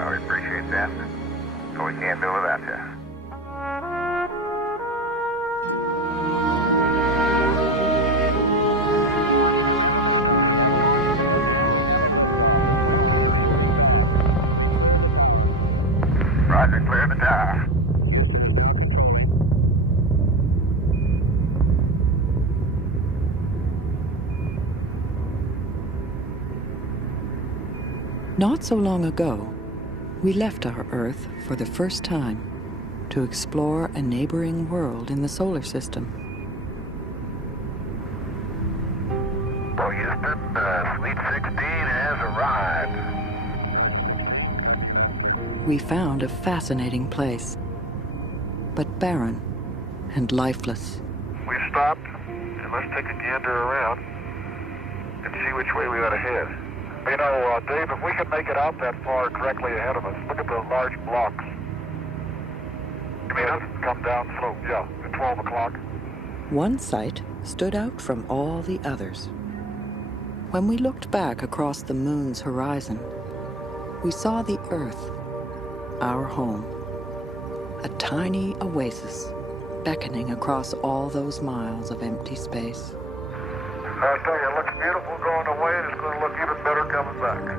Well, we appreciate that. So we can't do without you. Roger, clear the tower. Not so long ago, we left our Earth for the first time to explore a neighboring world in the solar system. Well, Houston, Sweet 16 has arrived. We found a fascinating place, but barren and lifeless. We stopped, and let's take a gander around and see which way we ought to head. You know, Dave, if we can make it out that far directly ahead of us, look at those large blocks. You mean us? Come down slope, yeah, at 12 o'clock. One sight stood out from all the others. When we looked back across the moon's horizon, we saw the Earth, our home, a tiny oasis beckoning across all those miles of empty space. I tell you, it looks beautiful going away, and it's going to look even better coming back.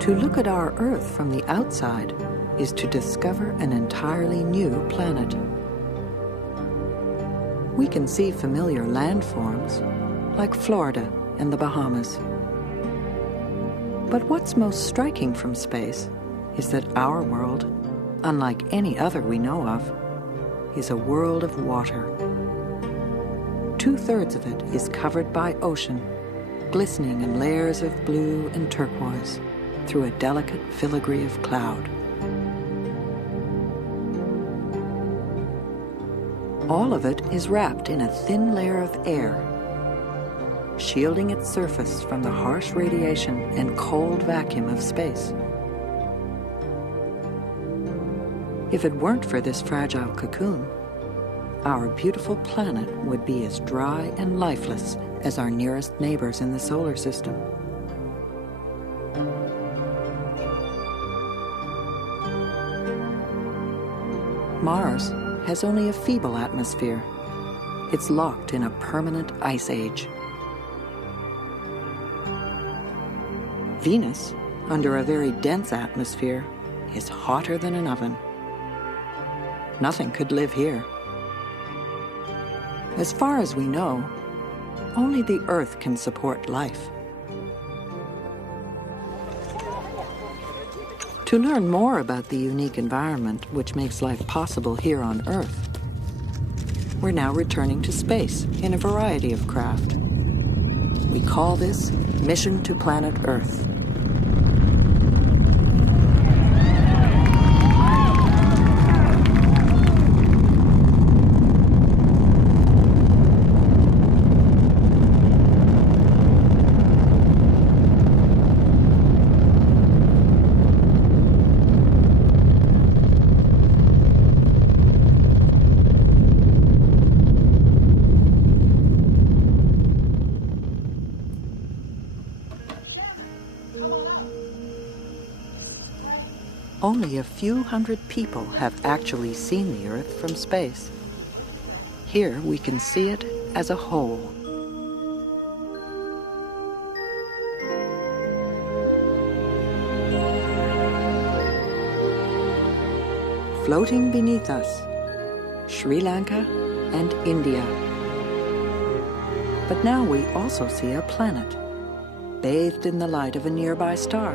To look at our Earth from the outside is to discover an entirely new planet. We can see familiar landforms like Florida and the Bahamas. But what's most striking from space is that our world, unlike any other we know of, is a world of water. 2/3 of it is covered by ocean, glistening in layers of blue and turquoise through a delicate filigree of cloud. All of it is wrapped in a thin layer of air, shielding its surface from the harsh radiation and cold vacuum of space. If it weren't for this fragile cocoon, our beautiful planet would be as dry and lifeless as our nearest neighbors in the solar system. Mars has only a feeble atmosphere. It's locked in a permanent ice age. Venus, under a very dense atmosphere, is hotter than an oven. Nothing could live here. As far as we know, only the Earth can support life. To learn more about the unique environment which makes life possible here on Earth, we're now returning to space in a variety of craft. We call this Mission to Planet Earth. Only a few hundred people have actually seen the Earth from space. Here we can see it as a whole. Floating beneath us, Sri Lanka and India. But now we also see a planet, bathed in the light of a nearby star,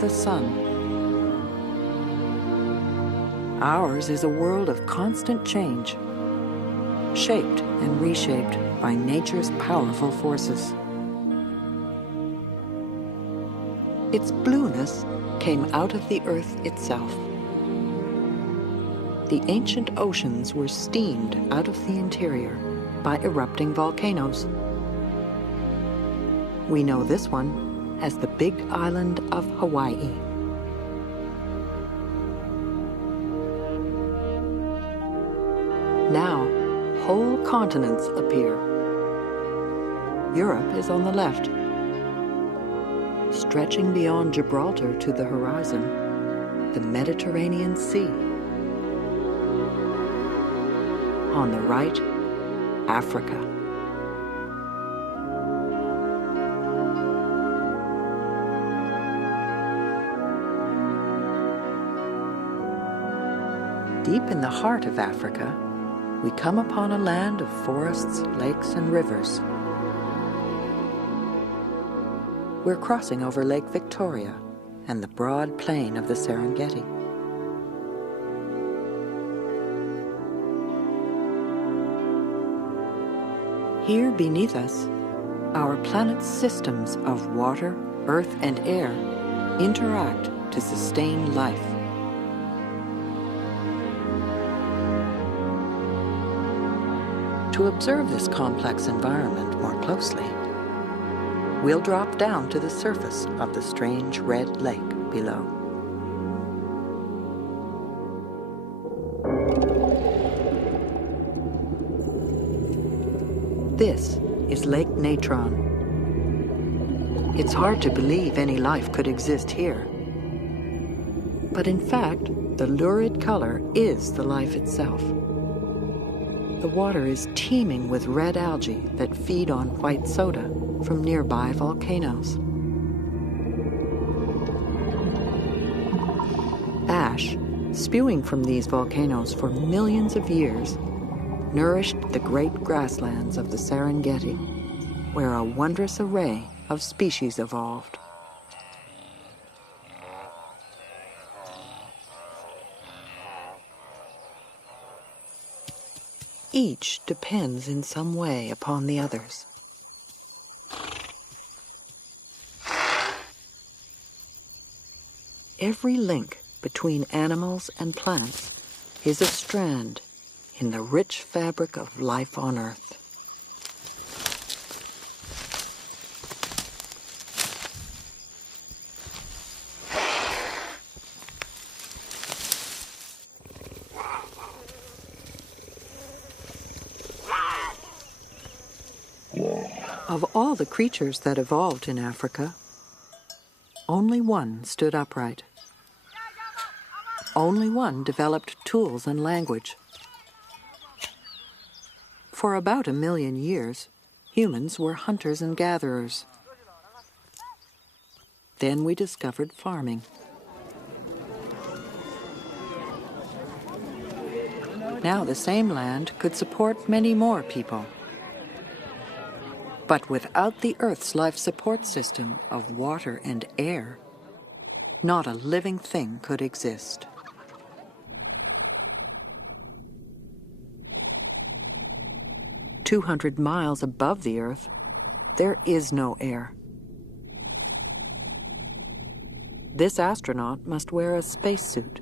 the Sun. Ours is a world of constant change. shaped and reshaped by nature's powerful forces. Its blueness came out of the earth itself. The ancient oceans were steamed out of the interior by erupting volcanoes. We know this one as the Big Island of Hawaii. Now, whole continents appear. Europe is on the left. Stretching beyond Gibraltar to the horizon, the Mediterranean Sea. On the right, Africa. Deep in the heart of Africa, we come upon a land of forests, lakes, and rivers. We're crossing over Lake Victoria and the broad plain of the Serengeti. Here beneath us, our planet's systems of water, earth, and air interact to sustain life. To observe this complex environment more closely, we'll drop down to the surface of the strange red lake below. This is Lake Natron. It's hard to believe any life could exist here. But in fact, the lurid color is the life itself. The water is teeming with red algae that feed on white soda from nearby volcanoes. Ash, spewing from these volcanoes for millions of years, nourished the great grasslands of the Serengeti, where a wondrous array of species evolved. Each depends in some way upon the others. Every link between animals and plants is a strand in the rich fabric of life on Earth. Of all the creatures that evolved in Africa, only one stood upright. Only one developed tools and language. For about 1 million years, humans were hunters and gatherers. Then we discovered farming. Now the same land could support many more people. But without the Earth's life support system of water and air, not a living thing could exist. "200 miles above the Earth, there is no air. This astronaut must wear a spacesuit.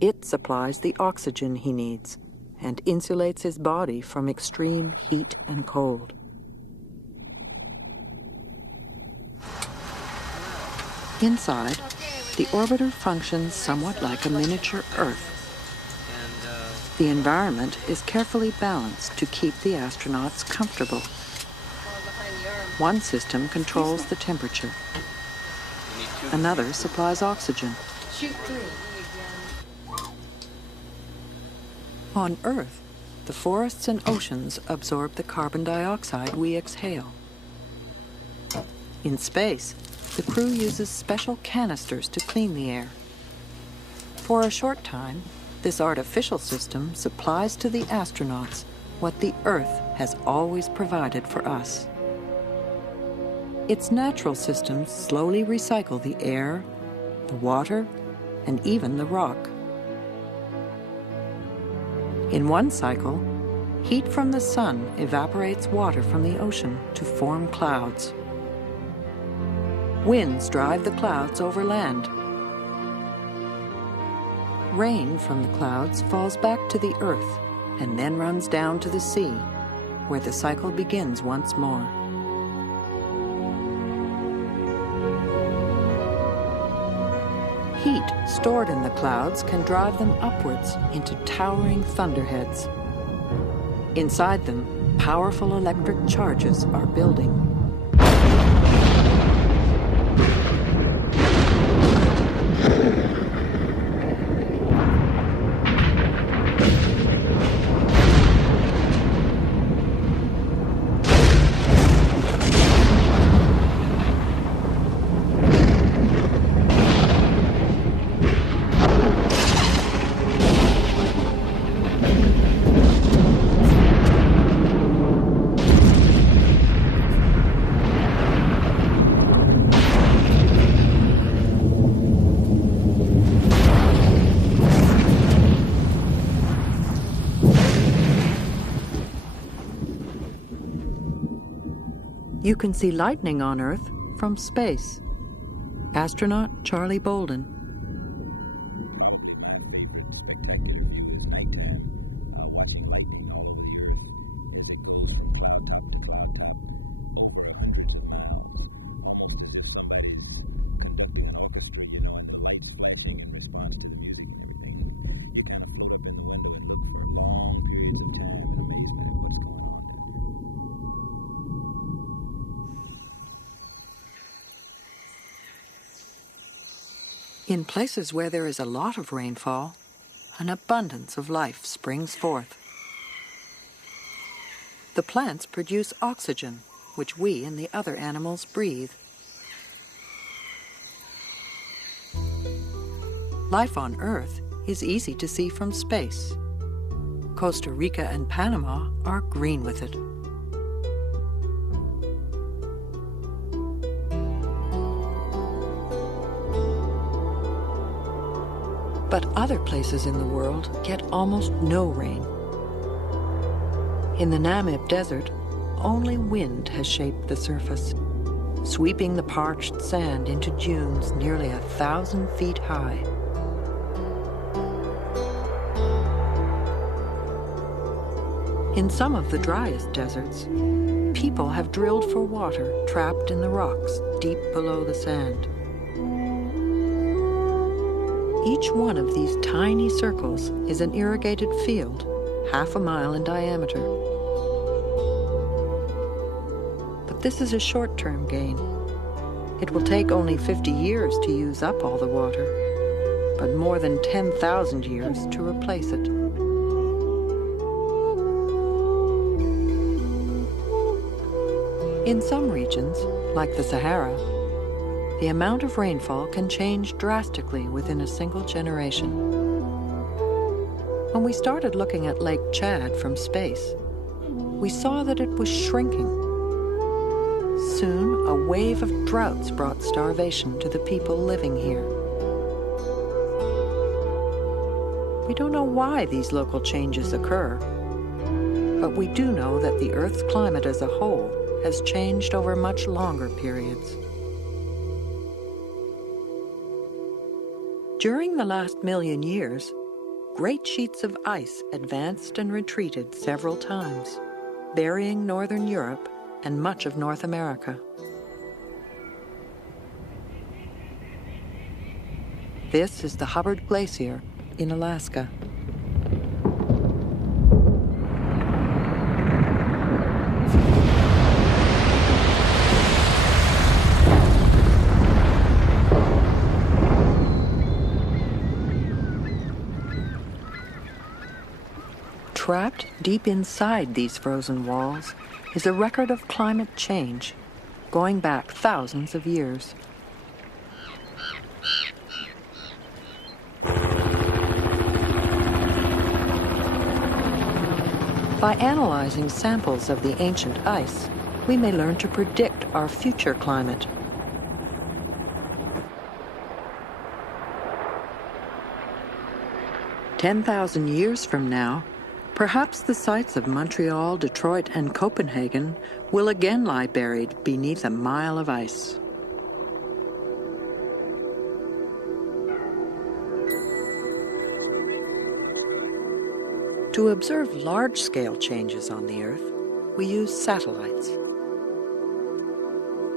It supplies the oxygen he needs and insulates his body from extreme heat and cold. Inside, the orbiter functions somewhat like a miniature Earth. The environment is carefully balanced to keep the astronauts comfortable. One system controls the temperature. Another supplies oxygen. On Earth, the forests and oceans absorb the carbon dioxide we exhale. In space, the crew uses special canisters to clean the air. For a short time, this artificial system supplies to the astronauts what the Earth has always provided for us. Its natural systems slowly recycle the air, the water, and even the rock. In one cycle, Heat from the sun evaporates water from the ocean to form clouds. Winds drive the clouds over land. Rain from the clouds falls back to the earth and then runs down to the sea, where the cycle begins once more. Heat stored in the clouds can drive them upwards into towering thunderheads. Inside them, powerful electric charges are building. You can see lightning on Earth from space. Astronaut Charlie Bolden. In places where there is a lot of rainfall, an abundance of life springs forth. The plants produce oxygen, which we and the other animals breathe. Life on Earth is easy to see from space. Costa Rica and Panama are green with it. But other places in the world get almost no rain. In the Namib Desert, only wind has shaped the surface, sweeping the parched sand into dunes nearly 1,000 feet high. In some of the driest deserts, people have drilled for water trapped in the rocks deep below the sand. Each one of these tiny circles is an irrigated field, half a mile in diameter. But this is a short-term gain. It will take only 50 years to use up all the water, but more than 10,000 years to replace it. In some regions, like the Sahara, the amount of rainfall can change drastically within a single generation. When we started looking at Lake Chad from space, we saw that it was shrinking. Soon, a wave of droughts brought starvation to the people living here. We don't know why these local changes occur, but we do know that the Earth's climate as a whole has changed over much longer periods. During the last million years, great sheets of ice advanced and retreated several times, burying northern Europe and much of North America. This is the Hubbard Glacier in Alaska. Trapped deep inside these frozen walls is a record of climate change, going back thousands of years. By analyzing samples of the ancient ice, we may learn to predict our future climate. "10,000 years from now, Perhaps the sites of Montreal, Detroit, and Copenhagen will again lie buried beneath a mile of ice. To observe large-scale changes on the Earth, we use satellites.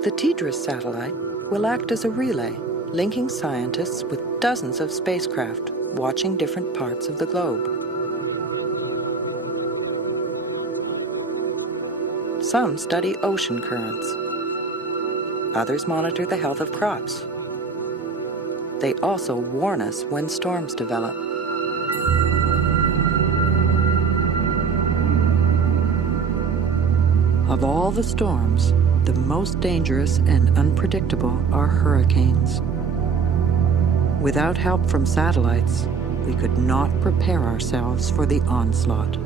The TDRS satellite will act as a relay, linking scientists with dozens of spacecraft watching different parts of the globe. Some study ocean currents. Others monitor the health of crops. They also warn us when storms develop. Of all the storms, the most dangerous and unpredictable are hurricanes. Without help from satellites, we could not prepare ourselves for the onslaught.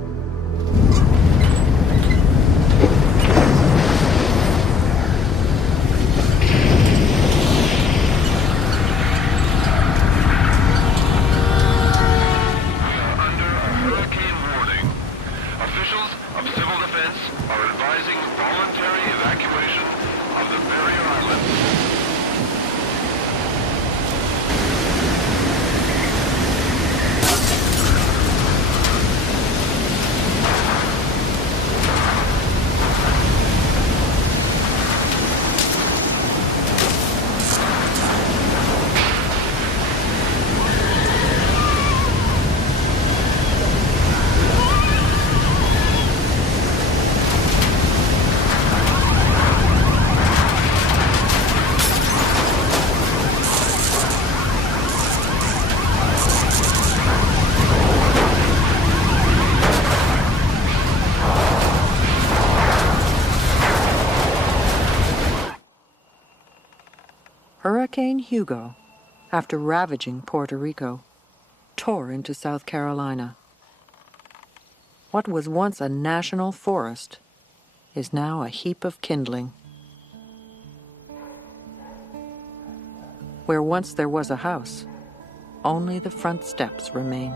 Hurricane Hugo, after ravaging Puerto Rico, tore into South Carolina. What was once a national forest is now a heap of kindling. Where once there was a house, only the front steps remain.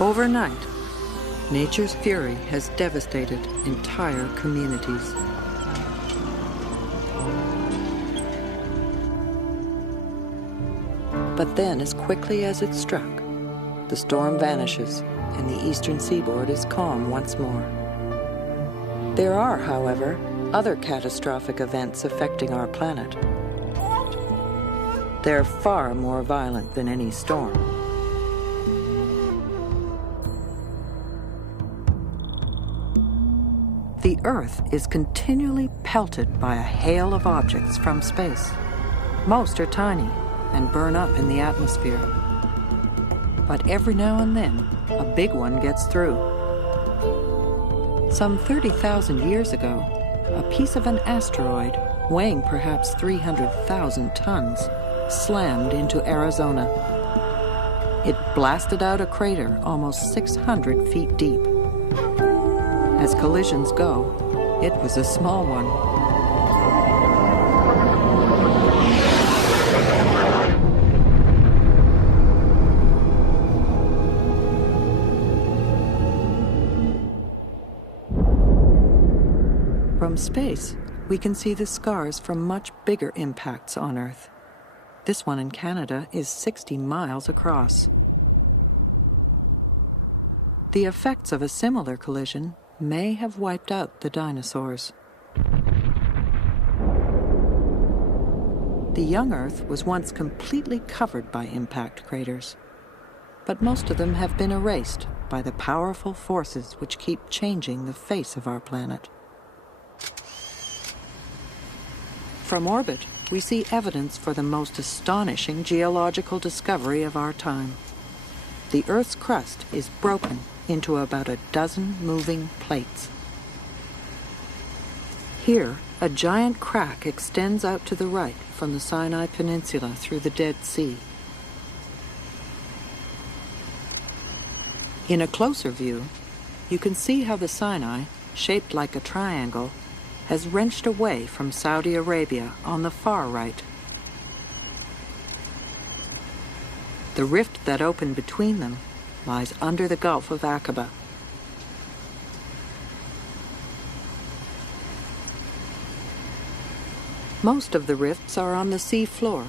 Overnight, nature's fury has devastated entire communities. But then, as quickly as it struck, the storm vanishes and the eastern seaboard is calm once more. There are, however, other catastrophic events affecting our planet. They're far more violent than any storm. The Earth is continually pelted by a hail of objects from space. Most are tiny and burn up in the atmosphere. But every now and then, a big one gets through. Some 30,000 years ago, a piece of an asteroid, weighing perhaps 300,000 tons, slammed into Arizona. It blasted out a crater almost 600 feet deep. As collisions go, it was a small one. From space, we can see the scars from much bigger impacts on Earth. This one in Canada is 60 miles across. The effects of a similar collision may have wiped out the dinosaurs. The young Earth was once completely covered by impact craters, but most of them have been erased by the powerful forces which keep changing the face of our planet. From orbit, we see evidence for the most astonishing geological discovery of our time. The Earth's crust is broken into about a dozen moving plates. Here, a giant crack extends out to the right from the Sinai Peninsula through the Dead Sea. In a closer view, you can see how the Sinai, shaped like a triangle, has wrenched away from Saudi Arabia on the far right. The rift that opened between them lies under the Gulf of Aqaba. Most of the rifts are on the sea floor.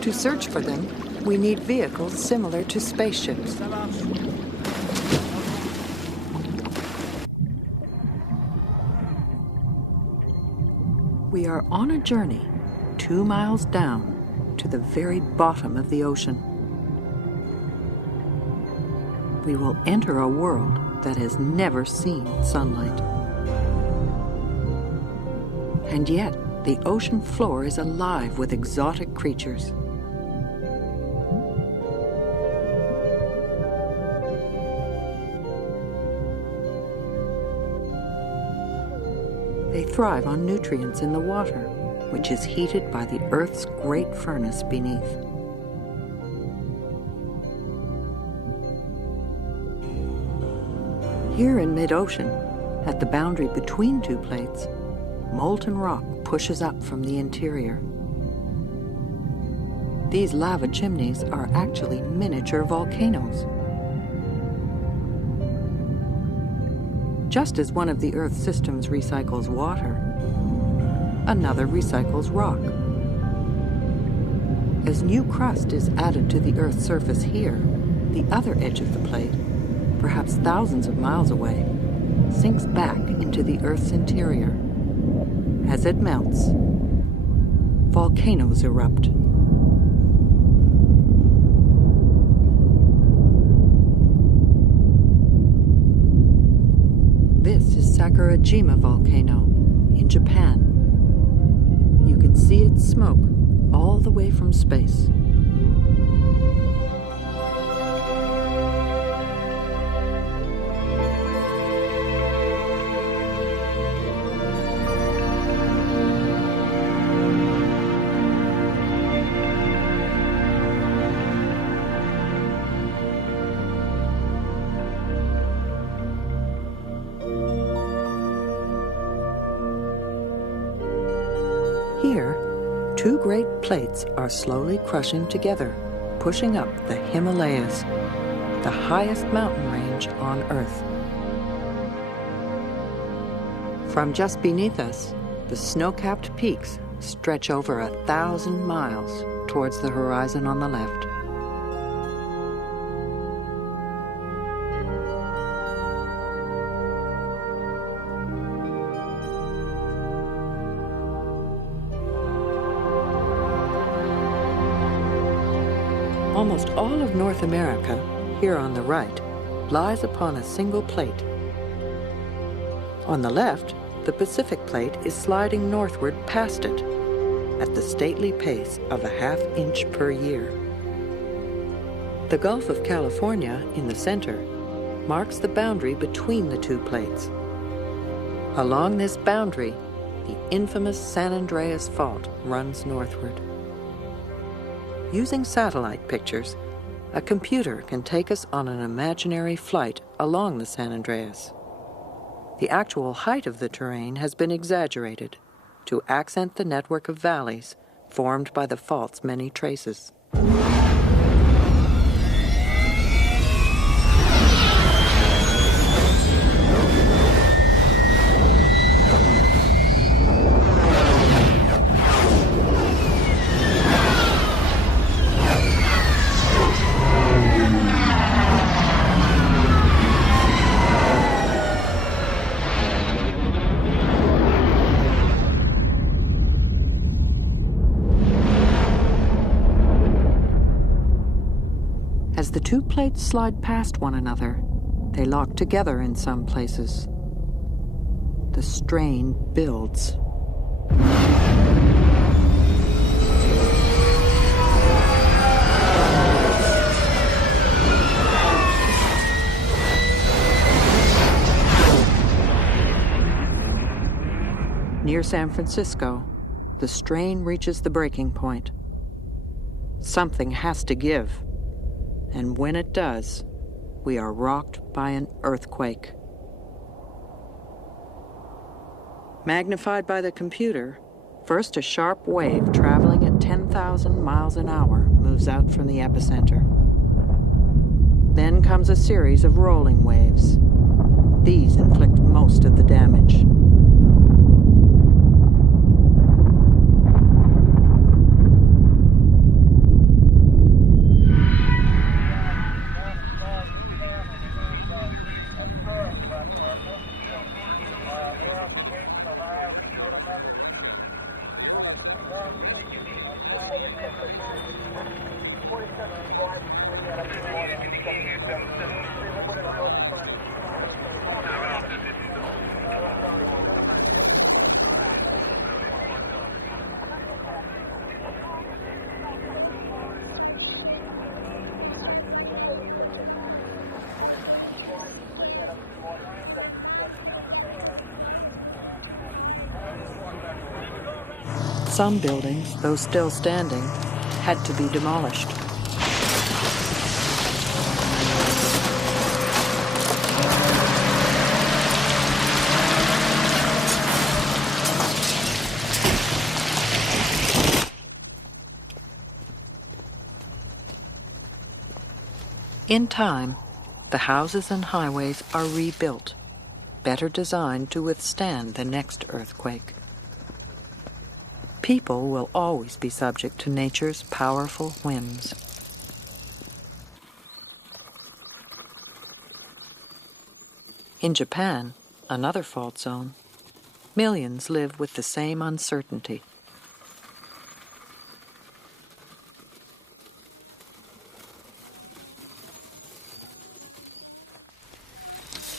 To search for them, we need vehicles similar to spaceships. We are on a journey 2 miles down to the very bottom of the ocean. We will enter a world that has never seen sunlight. And yet, the ocean floor is alive with exotic creatures. They thrive on nutrients in the water, which is heated by the Earth's great furnace beneath. Here in mid-ocean, at the boundary between two plates, molten rock pushes up from the interior. These lava chimneys are actually miniature volcanoes. Just as one of the Earth systems recycles water, another recycles rock. As new crust is added to the Earth's surface here, the other edge of the plate, perhaps thousands of miles away, sinks back into the Earth's interior. As it melts, volcanoes erupt. This is Sakurajima volcano in Japan. You can see its smoke all the way from space. Here, two great plates are slowly crushing together, pushing up the Himalayas, the highest mountain range on Earth. From just beneath us, the snow-capped peaks stretch over 1,000 miles towards the horizon on the left. Almost all of North America, here on the right, lies upon a single plate. On the left, the Pacific Plate is sliding northward past it at the stately pace of a half-inch per year. The Gulf of California, in the center, marks the boundary between the two plates. Along this boundary, the infamous San Andreas Fault runs northward. Using satellite pictures, a computer can take us on an imaginary flight along the San Andreas. The actual height of the terrain has been exaggerated to accent the network of valleys formed by the fault's many traces. As the two plates slide past one another, they lock together in some places. The strain builds. Near San Francisco, the strain reaches the breaking point. Something has to give. And when it does, we are rocked by an earthquake. Magnified by the computer, first a sharp wave traveling at 10,000 miles an hour moves out from the epicenter. Then comes a series of rolling waves. These inflict most of the damage. Some buildings, though still standing, had to be demolished. In time, the houses and highways are rebuilt, better designed to withstand the next earthquake. People will always be subject to nature's powerful whims. In Japan, another fault zone, millions live with the same uncertainty.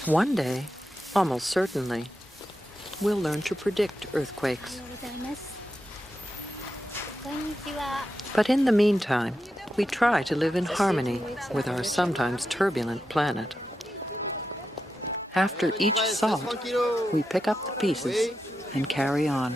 One day, almost certainly, we'll learn to predict earthquakes. But in the meantime, we try to live in harmony with our sometimes turbulent planet. After each assault, we pick up the pieces and carry on.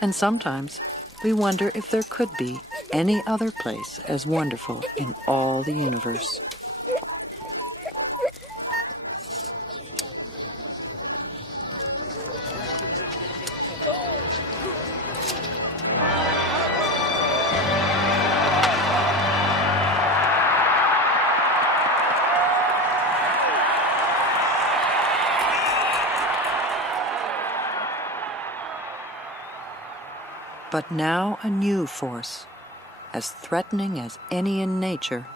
And sometimes we wonder if there could be any other place as wonderful in all the universe. But now a new force, as threatening as any in nature,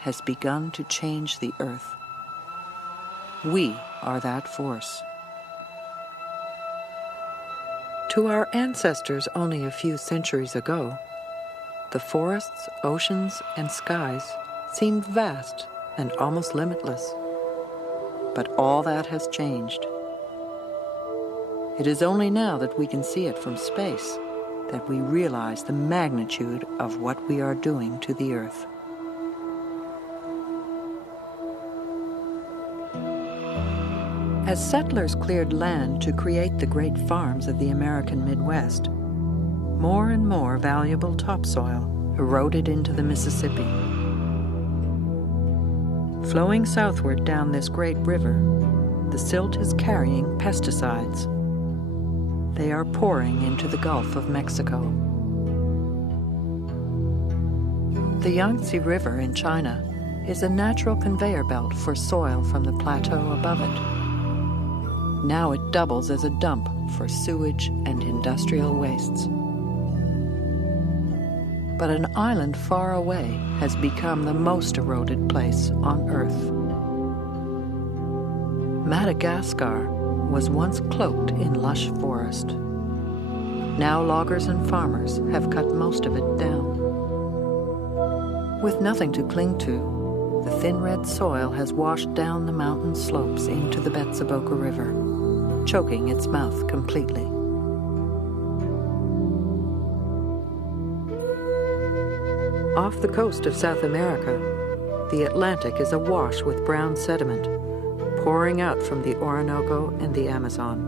has begun to change the earth. We are that force. To our ancestors only a few centuries ago, the forests, oceans, and skies seemed vast and almost limitless. But all that has changed. It is only now that we can see it from space that we realize the magnitude of what we are doing to the earth. As settlers cleared land to create the great farms of the American Midwest, more and more valuable topsoil eroded into the Mississippi. Flowing southward down this great river, the silt is carrying pesticides. They are pouring into the Gulf of Mexico. The Yangtze River in China is a natural conveyor belt for soil from the plateau above it. Now it doubles as a dump for sewage and industrial wastes. But an island far away has become the most eroded place on Earth. Madagascar was once cloaked in lush forest. Now loggers and farmers have cut most of it down. With nothing to cling to, the thin red soil has washed down the mountain slopes into the Betsaboka River, choking its mouth completely. Off the coast of South America, the Atlantic is awash with brown sediment, pouring out from the Orinoco and the Amazon.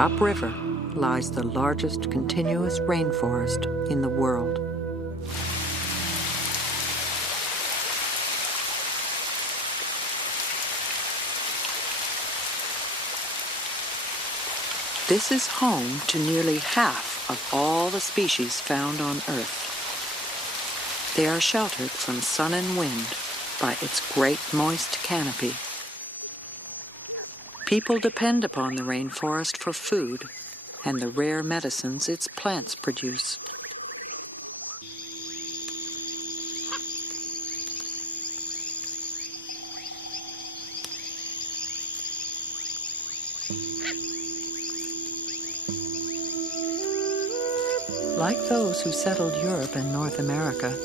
Upriver lies the largest continuous rainforest in the world. This is home to nearly half of all the species found on Earth. They are sheltered from sun and wind by its great moist canopy. People depend upon the rainforest for food and the rare medicines its plants produce. Like those who settled Europe and North America,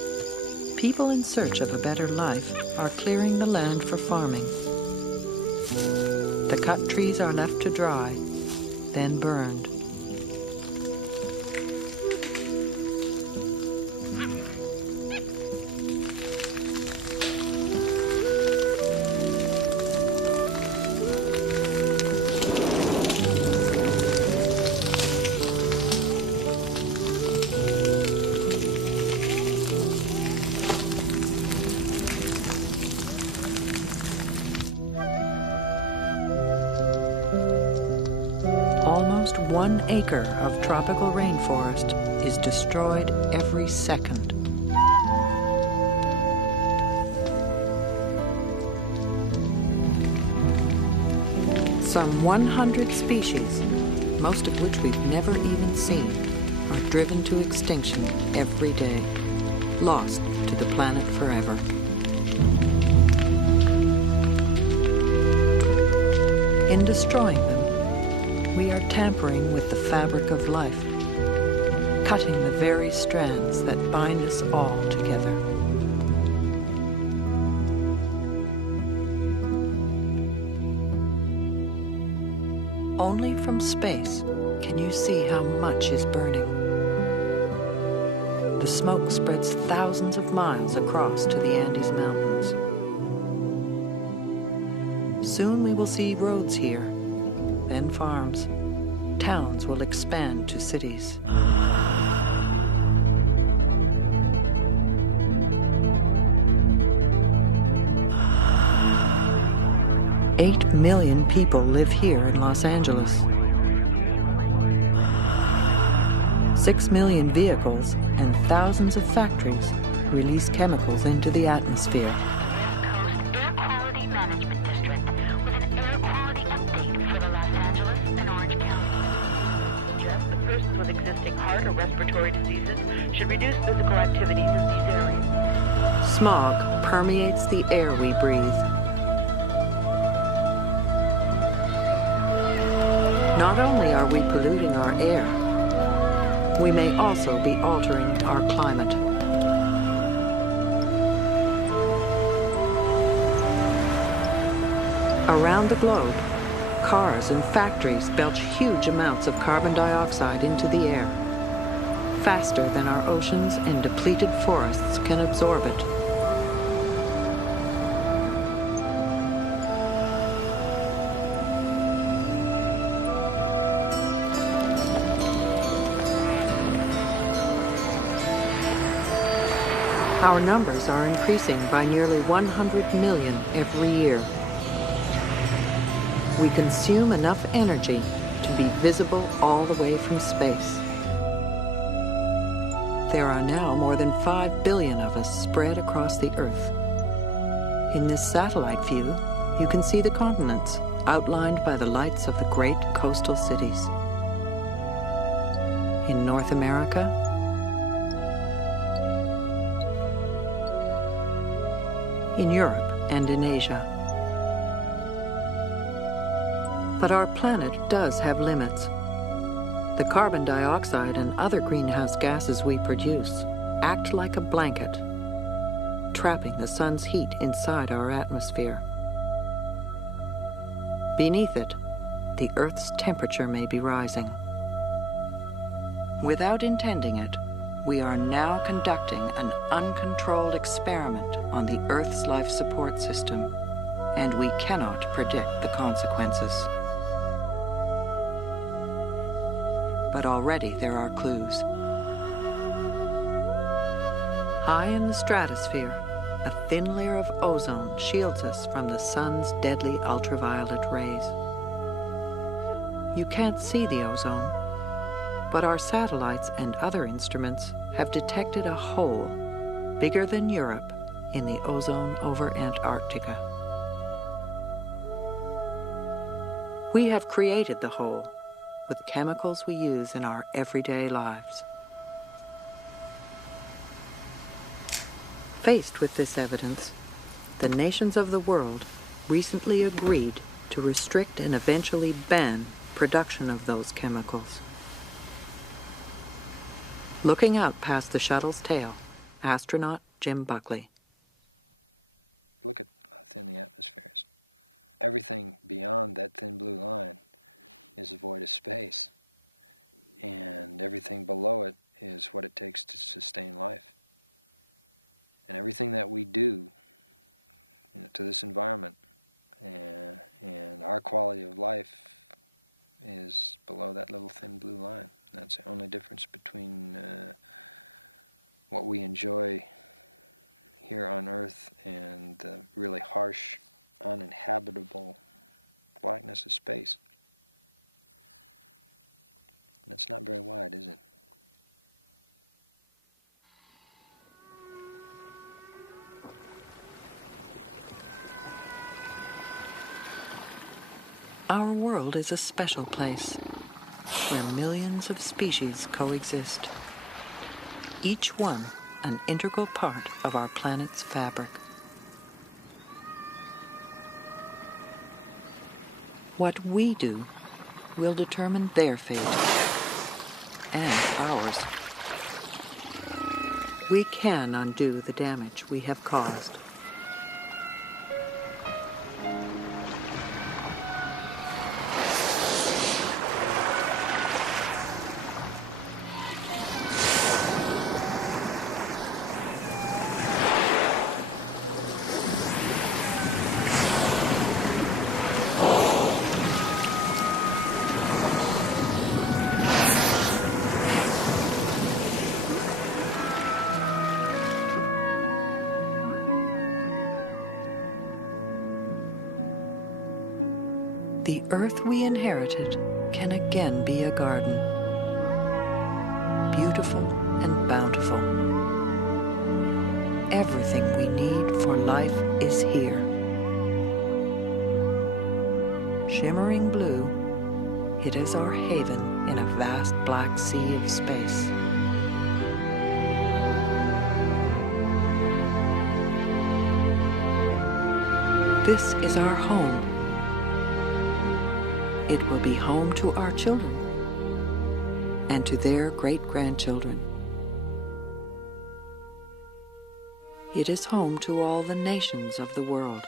people in search of a better life are clearing the land for farming. The cut trees are left to dry, then burned. Almost 1 acre of tropical rainforest is destroyed every second. Some 100 species, most of which we've never even seen, are driven to extinction every day, lost to the planet forever. In destroying them, we are tampering with the fabric of life, cutting the very strands that bind us all together. Only from space can you see how much is burning. The smoke spreads thousands of miles across to the Andes Mountains. Soon we will see roads here, then farms. Towns will expand to cities. 8 million people live here in Los Angeles. 6 million vehicles and thousands of factories release chemicals into the atmosphere. Air Quality Management District with an air quality update for the Los Angeles and Orange County. Suggests that persons with existing heart or respiratory diseases should reduce physical activities in these areas. Smog permeates the air we breathe. Not only are we polluting our air, we may also be altering our climate. Around the globe, cars and factories belch huge amounts of carbon dioxide into the air, faster than our oceans and depleted forests can absorb it. Our numbers are increasing by nearly 100 million every year. We consume enough energy to be visible all the way from space. There are now more than 5 billion of us spread across the Earth. In this satellite view, you can see the continents outlined by the lights of the great coastal cities. In North America, in Europe and in Asia. But our planet does have limits. The carbon dioxide and other greenhouse gases we produce act like a blanket, trapping the sun's heat inside our atmosphere. Beneath it, the Earth's temperature may be rising. Without intending it, we are now conducting an uncontrolled experiment on the Earth's life support system, and we cannot predict the consequences. but already there are clues. High in the stratosphere, a thin layer of ozone shields us from the sun's deadly ultraviolet rays. You can't see the ozone, but our satellites and other instruments have detected a hole bigger than Europe in the ozone over Antarctica. We have created the hole with chemicals we use in our everyday lives. Faced with this evidence, the nations of the world recently agreed to restrict and eventually ban production of those chemicals. Looking out past the shuttle's tail, astronaut Jim Buckley. Our world is a special place where millions of species coexist, each one an integral part of our planet's fabric. What we do will determine their fate and ours. We can undo the damage we have caused. The earth we inherited can again be a garden, beautiful and bountiful. Everything we need for life is here. Shimmering blue, it is our haven in a vast black sea of space. This is our home. It will be home to our children and to their great-grandchildren. It is home to all the nations of the world.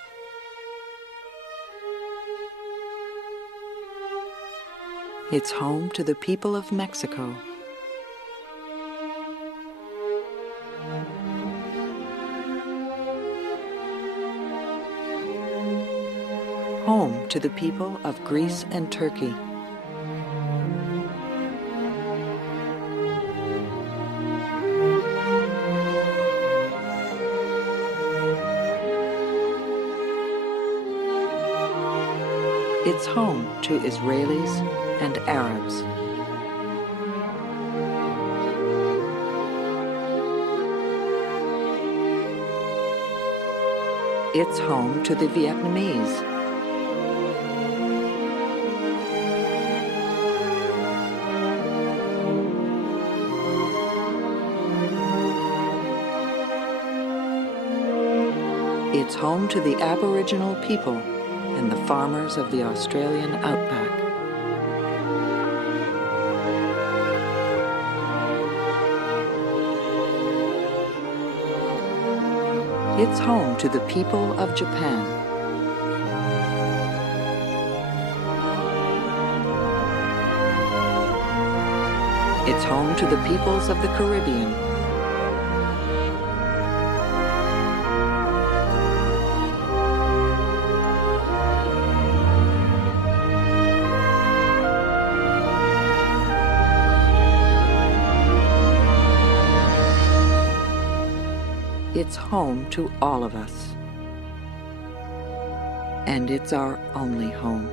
It's home to the people of Mexico. Home to the people of Greece and Turkey. It's home to Israelis and Arabs. It's home to the Vietnamese. It's home to the Aboriginal people and the farmers of the Australian outback. It's home to the people of Japan. It's home to the peoples of the Caribbean. It's home to all of us. And it's our only home.